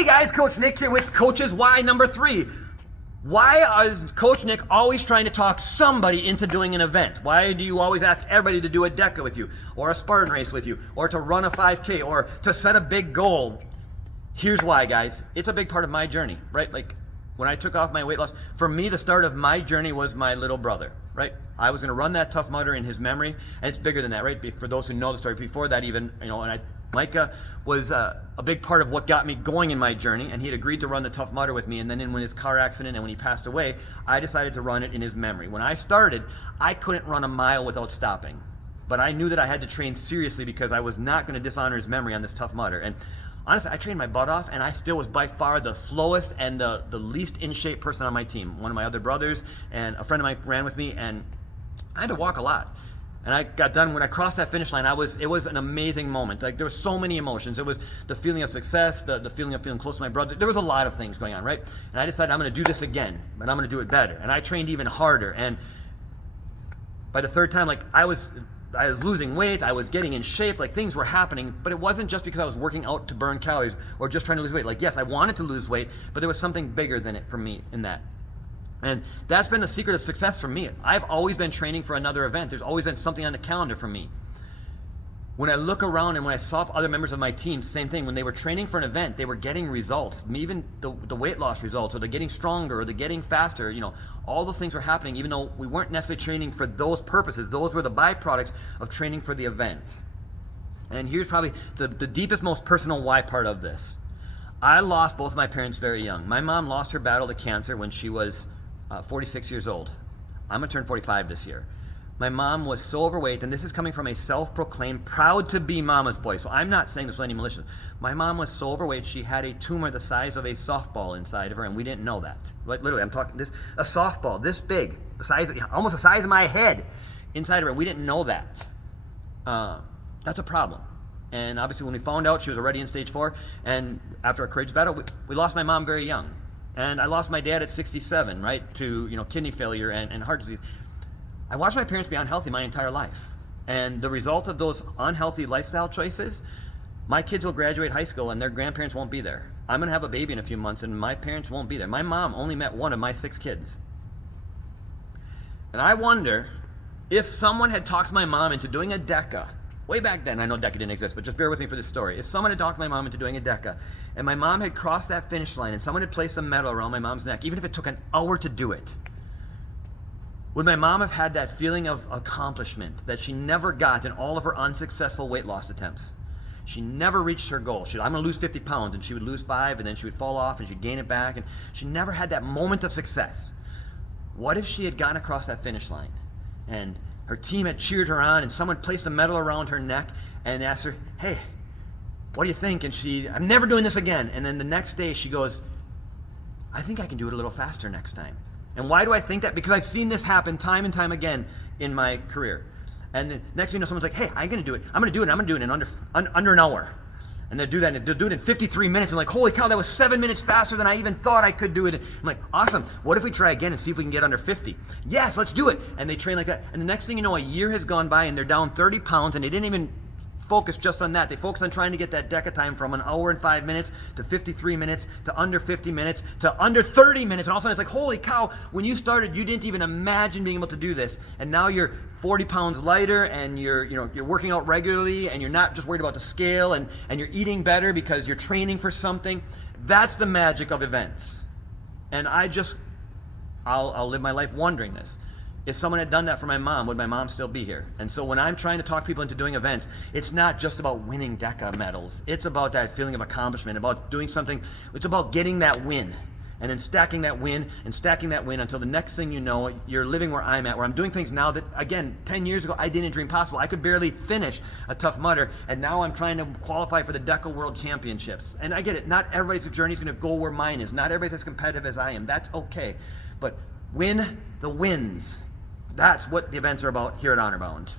Hey guys, Coach Nick here with Coach's Why number 3. Why is Coach Nick always trying to talk somebody into doing an event? Why do you always ask everybody to do a DECA with you, or a Spartan race with you, or to run a 5K, or to set a big goal? Here's why, guys. It's a big part of my journey, right? Like when I took off my weight loss, for me, the start of my journey was my little brother, right? I was going to run that Tough Mudder in his memory, and it's bigger than that, right? For those who know the story, before that even, Micah was a big part of what got me going in my journey, and he had agreed to run the Tough Mudder with me, and then when his car accident and when he passed away, I decided to run it in his memory. When I started, I couldn't run a mile without stopping, but I knew that I had to train seriously because I was not going to dishonor his memory on this Tough Mudder. And honestly, I trained my butt off, and I still was by far the slowest and the least in shape person on my team. One of my other brothers and a friend of mine ran with me, and I had to walk a lot. And I got done, when I crossed that finish line, it was an amazing moment. Like, there were so many emotions. It was the feeling of success, the feeling of feeling close to my brother. There was a lot of things going on, right? And I decided I'm going to do this again, but I'm going to do it better. And I trained even harder. And by the third time, like, I was losing weight, I was getting in shape, like things were happening, but it wasn't just because I was working out to burn calories or just trying to lose weight. Like, yes, I wanted to lose weight, but there was something bigger than it for me in that. And that's been the secret of success for me. I've always been training for another event. There's always been something on the calendar for me. When I look around and when I saw other members of my team, same thing. When they were training for an event, they were getting results. Even the weight loss results, or they're getting stronger, or they're getting faster. All those things were happening, even though we weren't necessarily training for those purposes. Those were the byproducts of training for the event. And here's probably the deepest, most personal why part of this. I lost both of my parents very young. My mom lost her battle to cancer when she was 46 years old. I'm gonna turn 45 this year. My mom was so overweight, and this is coming from a self-proclaimed proud to be mama's boy, so I'm not saying this with any malicious. My mom was so overweight, she had a tumor the size of a softball inside of her, and we didn't know that. Like, literally, I'm talking a softball this big, almost the size of my head inside of her, and we didn't know that. That's a problem. And obviously when we found out, she was already in stage 4, and after a courageous battle, we lost my mom very young. And I lost my dad at 67, right, to kidney failure and heart disease. I watched my parents be unhealthy my entire life. And the result of those unhealthy lifestyle choices, my kids will graduate high school and their grandparents won't be there. I'm going to have a baby in a few months and my parents won't be there. My mom only met one of my 6 kids. And I wonder if someone had talked my mom into doing a DECA. Way back then, I know DECA didn't exist, but just bear with me for this story. If someone had talked my mom into doing a DECA, and my mom had crossed that finish line, and someone had placed a medal around my mom's neck, even if it took an hour to do it, would my mom have had that feeling of accomplishment that she never got in all of her unsuccessful weight loss attempts? She never reached her goal. I'm going to lose 50 pounds, and she would lose 5, and then she would fall off, and she'd gain it back, and she never had that moment of success. What if she had gotten across that finish line, and her team had cheered her on, and someone placed a medal around her neck and asked her, hey, what do you think? And I'm never doing this again. And then the next day she goes, I think I can do it a little faster next time. And why do I think that? Because I've seen this happen time and time again in my career. And the next thing you know, someone's like, hey, I'm going to do it. I'm going to do it. I'm going to do it in under an hour. And they'll do that, and they'll do it in 53 minutes. I'm like, holy cow, that was 7 minutes faster than I even thought I could do it. I'm like, awesome. What if we try again and see if we can get under 50? Yes, let's do it. And they train like that. And the next thing you know, a year has gone by, and they're down 30 pounds, and they didn't even focus just on that. They focused on trying to get that DECA time from an hour and 5 minutes to 53 minutes to under 50 minutes to under 30 minutes. And all of a sudden, it's like, holy cow, when you started, you didn't even imagine being able to do this. And now you're 40 pounds lighter, and you're working out regularly, and you're not just worried about the scale, and you're eating better because you're training for something. That's the magic of events. And I'll live my life wondering this. If someone had done that for my mom, would my mom still be here? And so when I'm trying to talk people into doing events, it's not just about winning DECA medals. It's about that feeling of accomplishment, about doing something. It's about getting that win, and then stacking that win and stacking that win until the next thing you know, you're living where I'm at, where I'm doing things now that, again, 10 years ago, I didn't dream possible. I could barely finish a Tough Mudder, and now I'm trying to qualify for the DECA World Championships. And I get it. Not everybody's journey is going to go where mine is. Not everybody's as competitive as I am. That's okay. But win the wins. That's what the events are about here at Honor Bound.